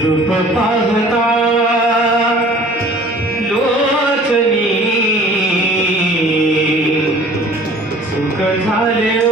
रूप पाहता लोचनी सुख झाले